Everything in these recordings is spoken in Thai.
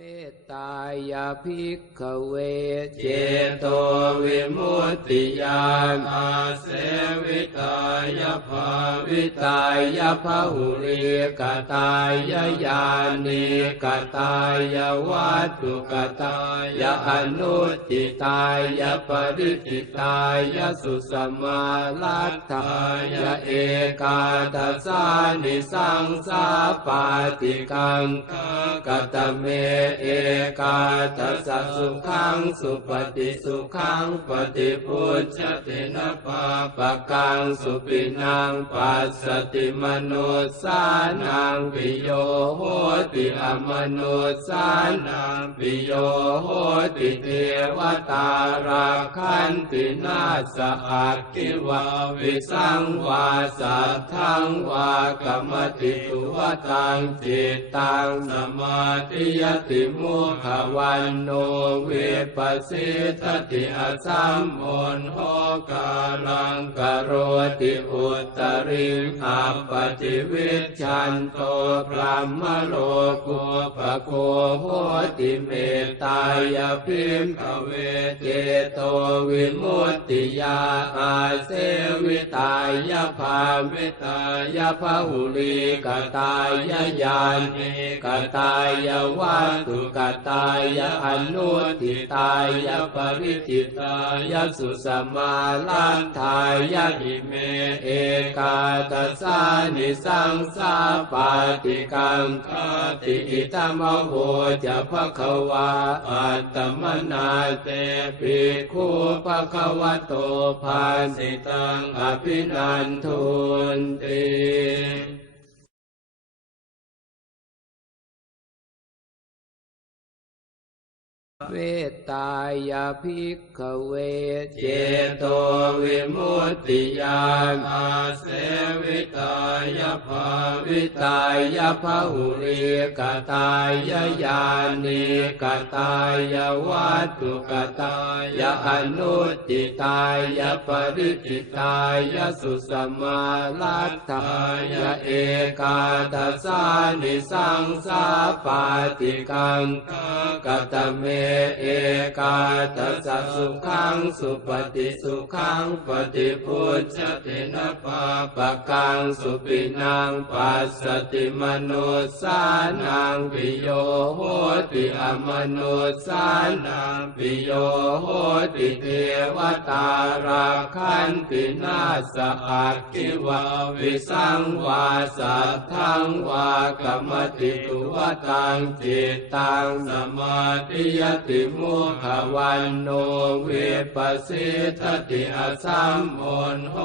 เวตายาภิกขเวเจโตวิมุตติยาณอาเส วิตายภาวิตายาภูริกตายญาณิกตายวัตถุกตายอนุติตายปริติตายสุสมาลัตถายเอกาทัสานิสังสาปาติกังกตเมเอกาทัสสะสุขังสุปฏิสุขังปฏิพุทธตินะปาปะกังสุปินังปัสสติมนุสสานังปิโยโหติอมนุสสานังปิโยโหติเทวตาราคันตินาสอักขิวาวิสังวาสัทธังวากรรมติตุวตังจิตตังสมาธิยติมุขวันโนเวปสิทติอสัมโอนโหกาลังกโรติอุตริอัปปติวิชันโตพรหมโลกุปโคโหติเมตตายพิมขเวเจโตวิมุตติยาอาเสวิตายภาวิตายภาหุลีกตายญาณิกตายวัตถุกตายอนุทิตายปริจิตายสุสมาลันทายหิเมเอกาตัสานิสังสาปาติกังคติอิตมโหจะภะคะวาอัตตมนาเตปิกขุภะคะวะโตภาสิตังอภินันทุนติ เวตายาภิกขเวเจโตวิมุตติญาอาเสวิตายภาวิตายาภูริกตายญาณิกตายวัตถุกตายอนุติตายาปริจิตายาสุสมาลัตถายาเอกาทัสานิสังสาปาติกังกตเมเอกาทัสสุขังสุปฏิสุขังปฏิพุทธตินะปาปะกังสุปินังปัสสติมนุสานังปิโยโหติอมนุสานังปิโยโหติเทวตาราคันตินาสอักขิวาวิสังวาสัทธังวากรรมติตุวตังจิตตังสมาธิยตติมุขวันโนเวปสิทติอสัมโอนโห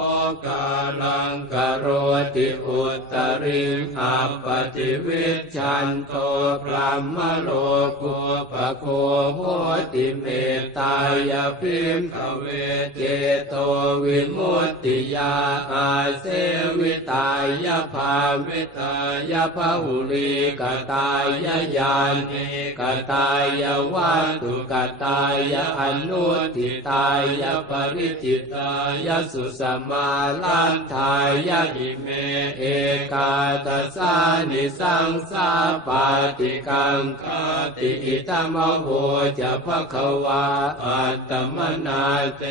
กาลังกโรติอุตริอัปปติวิชันโตพรหมโลกุปโคโหติเมตตายพิมขเวเจโตวิมุตติยาอาเสวิตายภาวิตายภาหุลีกตายญาณิกตายวัตถุกตายอนุทิตายปริจิตายสุสมาลันทายอิเม เอกาทัสานิสังสาปาติกังคติอิตมโหจะภะคะวาอัตตมนาเต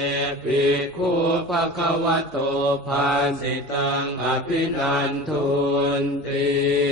ปิกขุภะคะวะโตภาสิตังอภินันทุนติ